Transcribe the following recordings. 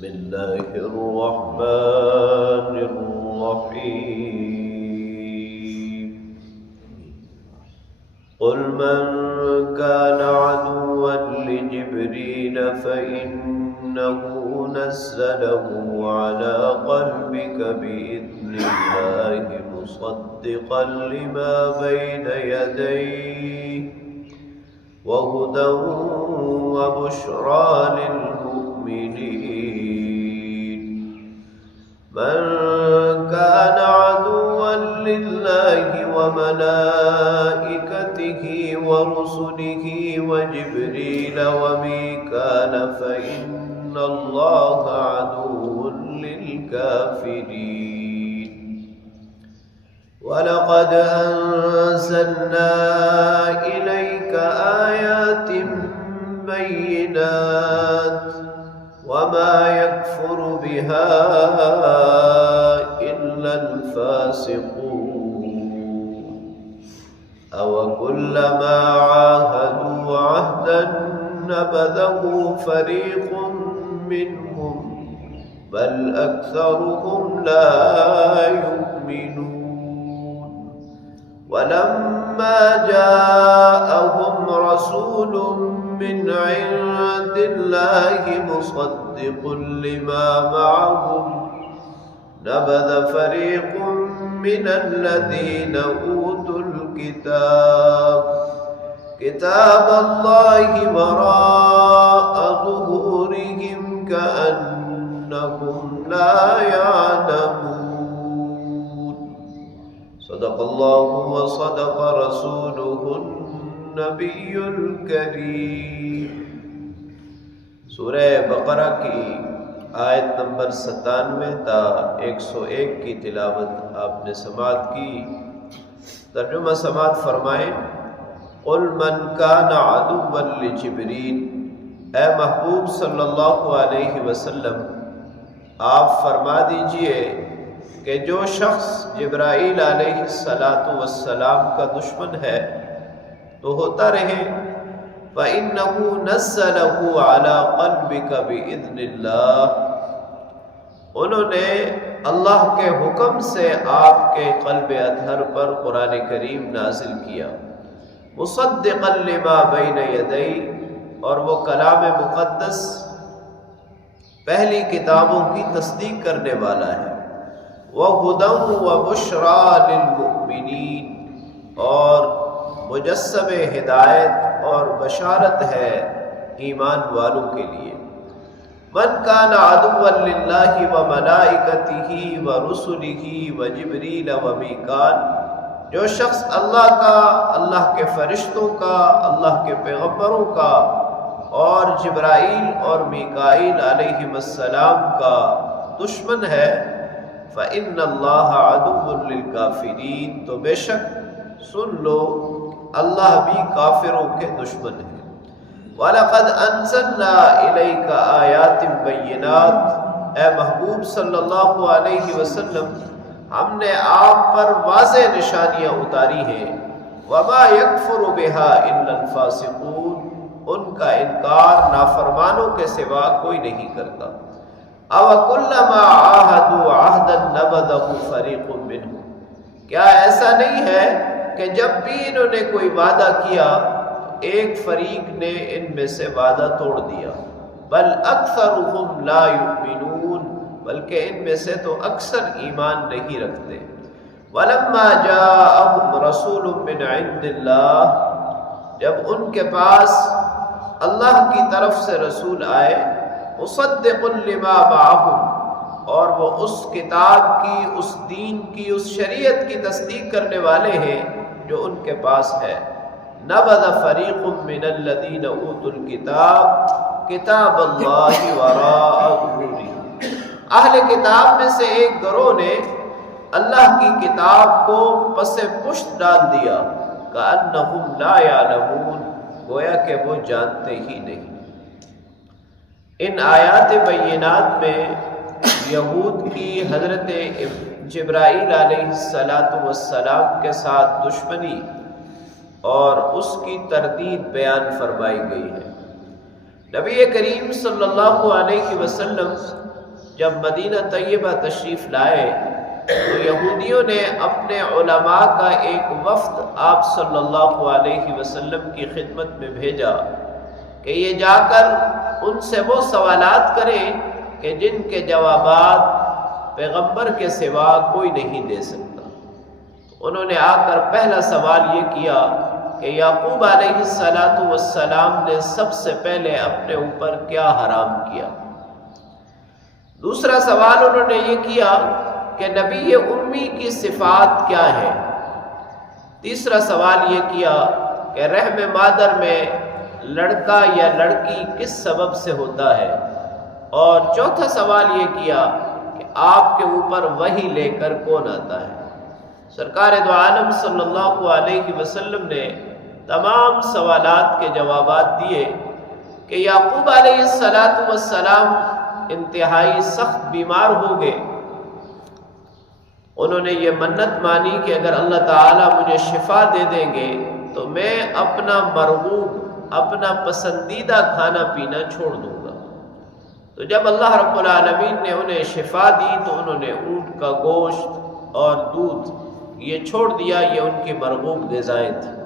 بسم الله الرحمن الرحيم قل من كان عدوا لجبريل فإنه نزله على قلبك بإذن الله مصدقا لما بين يديه وهدى وبشرى للمؤمنين من كان عدوا لله وملائكته ورسله وجبريل وميكال فإن الله عدو للكافرين ولقد أنزلنا إليك آيات بينات وما يكفر بها إلا الفاسقون أوكلما عاهدوا عهدا نبذه فريق منهم بل أكثرهم لا يؤمنون ولما جاءهم رسول من عند الله مصدق لما معهم نبذ فريق من الذين أوتوا كتاب الله وراء ظهورهم كأنهم لا يعلمون صدق الله وصدق رسوله النبی الکریم۔ سورہ بقرہ کی آیت نمبر 97 تا 101 کی تلاوت آپ نے سماعت کی۔ ترجمہ سماعت فرمائیں۔ قل من کان عدوا لجبریل، اے محبوب صلی اللہ علیہ وسلم آپ فرما دیجئے کہ جو شخص جبرائیل علیہ السلام کا دشمن ہے تو ہوتا رہے، فَإِنَّهُ نَزَّلَهُ عَلَىٰ قَلْبِكَ بِإِذْنِ اللَّهِ، انہوں نے اللہ کے حکم سے آپ کے قلب اطہر پر قرآن کریم نازل کیا، مصدقا لما بین یدیہ، اور وہ کلام مقدس پہلی کتابوں کی تصدیق کرنے والا ہے، وَهُدًى وَبُشْرَى لِلْمُؤْمِنِينَ، اور مجسم ہدایت اور بشارت ہے ایمان والوں کے لیے۔ من کان عدوا للہ وملائکتہ ورسلہ وجبریل ومیکال، جو شخص اللہ کا، اللہ کے فرشتوں کا، اللہ کے پیغمبروں کا اور جبرائیل اور میکائیل علیہم السلام کا دشمن ہے، فإن اللہ عدو للکافرین، تو بے شک سن لو اللہ بھی کافروں کے دشمن ہے۔ وَلَقَدْ أَنزَلْنَا إِلَيْكَ آيَاتٍ بَيِّنَاتٍ، اے محبوب صلی اللہ علیہ وسلم ہم نے آپ پر واضح نشانیاں اتاری ہیں، وَمَا يَكْفُرُ بِهَا إِلَّا الْفَاسِقُونَ، ان کا انکار نافرمانوں کے سوا کوئی نہیں کرتا۔ أَوَكُلَّمَا عَاهَدُوا عَهْدًا نَبَذَهُ فَرِيقٌ مِّنْهُمْ، کیا ایسا نہیں ہے کہ جب بھی انہوں نے کوئی وعدہ کیا ایک فریق نے ان میں سے وعدہ توڑ دیا، بل اکثرهم لا یؤمنون، بلکہ ان میں سے تو اکثر ایمان نہیں رکھتے۔ ولما جاءهم رسول من عند اللہ، جب ان کے پاس اللہ کی طرف سے رسول آئے، مصدق لما معهم، اور وہ اس کتاب کی، اس دین کی، اس شریعت کی تصدیق کرنے والے ہیں جو ان کے پاس ہے، نبذ فریق من الذین اوتوا الکتاب کتاب اللہ وراء ظہورہم، اہل کتاب میں سے ایک گروہ نے اللہ کی کتاب کو پس پشت ڈال دیا، کأنہم لا یعلمون، گویا کہ وہ جانتے ہی نہیں۔ ان آیات بینات میں یہود کی حضرت جبرائیل علیہ السلام کے ساتھ دشمنی اور اس کی تردید بیان فرمائی گئی ہے۔ نبی کریم صلی اللہ علیہ وسلم جب مدینہ طیبہ تشریف لائے تو یہودیوں نے اپنے علماء کا ایک وفد آپ صلی اللہ علیہ وسلم کی خدمت میں بھیجا کہ یہ جا کر ان سے وہ سوالات کریں کہ جن کے جوابات پیغمبر کے سوا کوئی نہیں دے سکتا۔ انہوں نے آ کر پہلا سوال یہ کیا کہ یعقوب علیہ السلام نے سب سے پہلے اپنے اوپر کیا حرام کیا۔ دوسرا سوال انہوں نے یہ کیا کہ نبی امی کی صفات کیا ہے۔ تیسرا سوال یہ کیا کہ رحم مادر میں لڑکا یا لڑکی کس سبب سے ہوتا ہے، اور چوتھا سوال یہ کیا کہ آپ کے اوپر وحی لے کر کون آتا ہے۔ سرکار دو عالم صلی اللہ علیہ وسلم نے تمام سوالات کے جوابات دیے کہ یعقوب علیہ السلام انتہائی سخت بیمار ہو گئے۔ انہوں نے یہ منت مانی کہ اگر اللہ تعالیٰ مجھے شفا دے دیں گے تو میں اپنا مرغوب، اپنا پسندیدہ کھانا پینا چھوڑ دوں گا۔ تو جب اللہ رب العالمین نے انہیں شفا دی تو انہوں نے اونٹ کا گوشت اور دودھ یہ چھوڑ دیا، یہ ان کی مرغوب غذائیں تھیں۔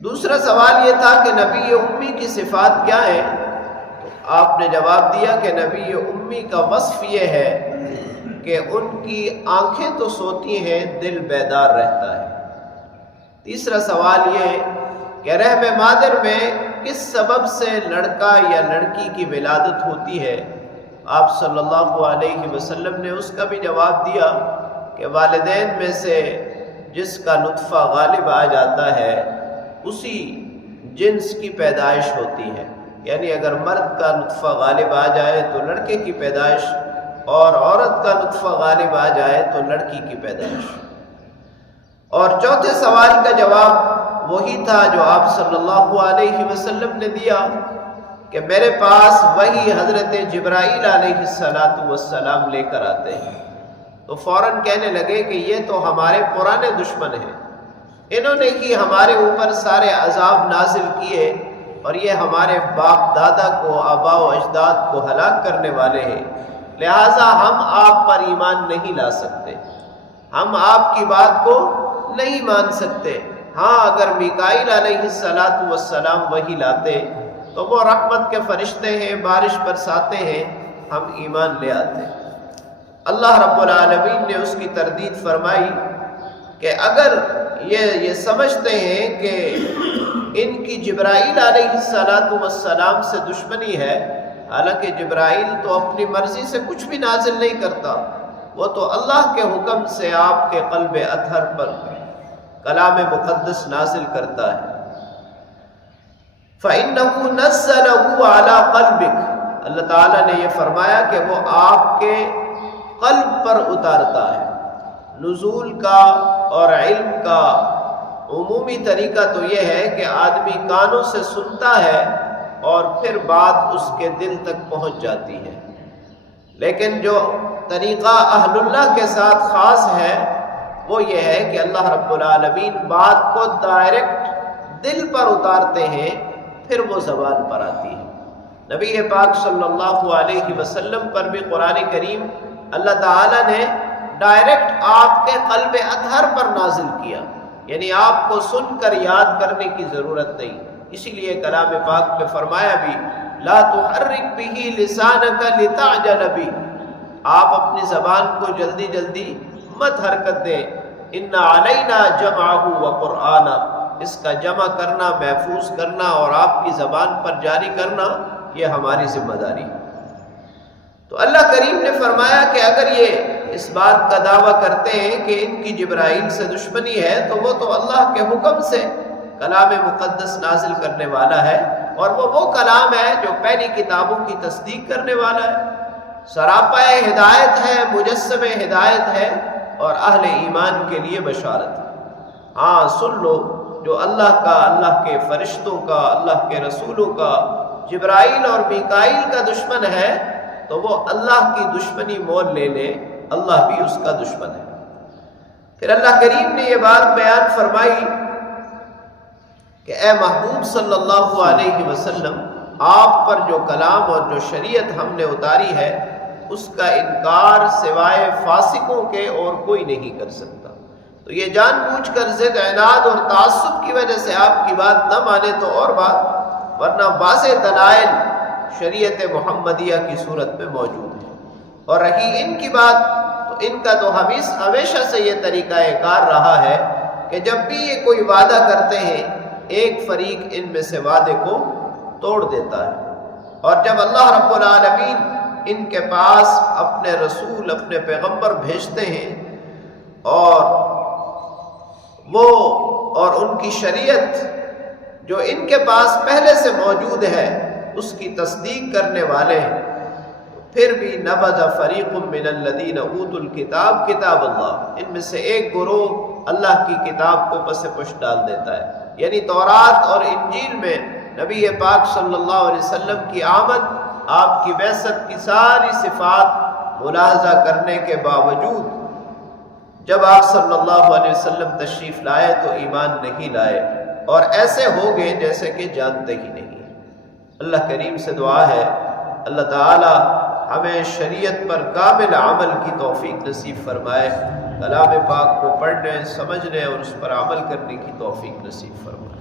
دوسرا سوال یہ تھا کہ نبی امی کی صفات کیا ہے، تو آپ نے جواب دیا کہ نبی امی کا وصف یہ ہے کہ ان کی آنکھیں تو سوتی ہیں، دل بیدار رہتا ہے۔ تیسرا سوال یہ کہ رحم مادر میں کس سبب سے لڑکا یا لڑکی کی ولادت ہوتی ہے، آپ صلی اللہ علیہ وسلم نے اس کا بھی جواب دیا کہ والدین میں سے جس کا نطفہ غالب آ جاتا ہے اسی جنس کی پیدائش ہوتی ہے، یعنی اگر مرد کا نطفہ غالب آ جائے تو لڑکے کی پیدائش، اور عورت کا نطفہ غالب آ جائے تو لڑکی کی پیدائش۔ اور چوتھے سوال کا جواب وہی تھا جو آپ صلی اللہ علیہ وسلم نے دیا کہ میرے پاس وہی حضرت جبرائیل علیہ السلام لے کر آتے ہیں۔ تو فوراً کہنے لگے کہ یہ تو ہمارے پرانے دشمن ہیں، انہوں نے ہی ہمارے اوپر سارے عذاب نازل کیے، اور یہ ہمارے باپ دادا کو، آباء و اجداد کو ہلاک کرنے والے ہیں، لہٰذا ہم آپ پر ایمان نہیں لا سکتے، ہم آپ کی بات کو نہیں مان سکتے۔ ہاں اگر میکائیل علیہ السلام وہی لاتے تو وہ رحمت کے فرشتے ہیں، بارش برساتے ہیں، ہم ایمان لے آتے۔ اللہ رب العالمین نے اس کی تردید فرمائی کہ اگر یہ سمجھتے ہیں کہ ان کی جبرائیل علیہ السلام سے دشمنی ہے، حالانکہ جبرائیل تو اپنی مرضی سے کچھ بھی نازل نہیں کرتا، وہ تو اللہ کے حکم سے آپ کے قلب اطہر پر کلام مقدس نازل کرتا ہے۔ فَإِنَّهُ نَزَّلَهُ عَلَىٰ قَلْبِكَ، اللہ تعالیٰ نے یہ فرمایا کہ وہ آپ کے قلب پر اتارتا ہے۔ نزول کا اور علم کا عمومی طریقہ تو یہ ہے کہ آدمی کانوں سے سنتا ہے اور پھر بات اس کے دل تک پہنچ جاتی ہے، لیکن جو طریقہ اہل اللہ کے ساتھ خاص ہے وہ یہ ہے کہ اللہ رب العالمین بات کو ڈائریکٹ دل پر اتارتے ہیں، پھر وہ زبان پر آتی ہے۔ نبی پاک صلی اللہ علیہ وسلم پر بھی قرآن کریم اللہ تعالیٰ نے ڈائریکٹ آپ کے قلب اطہر پر نازل کیا، یعنی آپ کو سن کر یاد کرنے کی ضرورت نہیں۔ اسی لیے کلام پاک میں فرمایا بھی لا تحرک بہ لسانک لتعجل بہ، آپ اپنی زبان کو جلدی جلدی مت حرکت دیں۔ ان علینا جمعہ وقرآنہ، اس کا جمع کرنا، محفوظ کرنا اور آپ کی زبان پر جاری کرنا یہ ہماری ذمہ داری ہے۔ تو اللہ کریم نے فرمایا کہ اگر یہ اس بات کا دعویٰ کرتے ہیں کہ ان کی جبرائیل سے دشمنی ہے تو وہ تو اللہ کے حکم سے کلام مقدس نازل کرنے والا ہے، اور وہ کلام ہے جو پہلی کتابوں کی تصدیق کرنے والا ہے، سراپا ہدایت ہے، مجسم ہدایت ہے، اور اہل ایمان کے لیے بشارت ہے۔ ہاں سن لو، جو اللہ کا، اللہ کے فرشتوں کا، اللہ کے رسولوں کا، جبرائیل اور میکائیل کا دشمن ہے تو وہ اللہ کی دشمنی مول لے لے، اللہ بھی اس کا دشمن ہے۔ پھر اللہ کریم نے یہ بات بیان فرمائی کہ اے محبوب صلی اللہ علیہ وسلم، آپ پر جو کلام اور جو شریعت ہم نے اتاری ہے اس کا انکار سوائے فاسقوں کے اور کوئی نہیں کر سکتا۔ تو یہ جان بوجھ کر ضد، عناد اور تعصب کی وجہ سے آپ کی بات نہ مانے تو اور بات، ورنہ واضح دلائل شریعت محمدیہ کی صورت میں موجود ہے۔ اور رہی ان کی بات، تو ان کا تو ہمیشہ سے یہ طریقہ کار رہا ہے کہ جب بھی یہ کوئی وعدہ کرتے ہیں ایک فریق ان میں سے وعدے کو توڑ دیتا ہے، اور جب اللہ رب العالمین ان کے پاس اپنے رسول، اپنے پیغمبر بھیجتے ہیں اور وہ اور ان کی شریعت جو ان کے پاس پہلے سے موجود ہے اس کی تصدیق کرنے والے ہیں، پھر بھی نبذ فریق من الذین اوتوا الکتاب کتاب اللہ، ان میں سے ایک گروہ اللہ کی کتاب کو پس پش ڈال دیتا ہے۔ یعنی تورات اور انجیل میں نبی پاک صلی اللہ علیہ وسلم کی آمد، آپ کی بعثت کی ساری صفات ملاحظہ کرنے کے باوجود جب آپ صلی اللہ علیہ وسلم تشریف لائے تو ایمان نہیں لائے، اور ایسے ہو گئے جیسے کہ جانتے ہی نہیں۔ اللہ کریم سے دعا ہے اللہ تعالی ہمیں شریعت پر کامل عمل کی توفیق نصیب فرمائے، کلام پاک کو پڑھنے، سمجھنے اور اس پر عمل کرنے کی توفیق نصیب فرمائے۔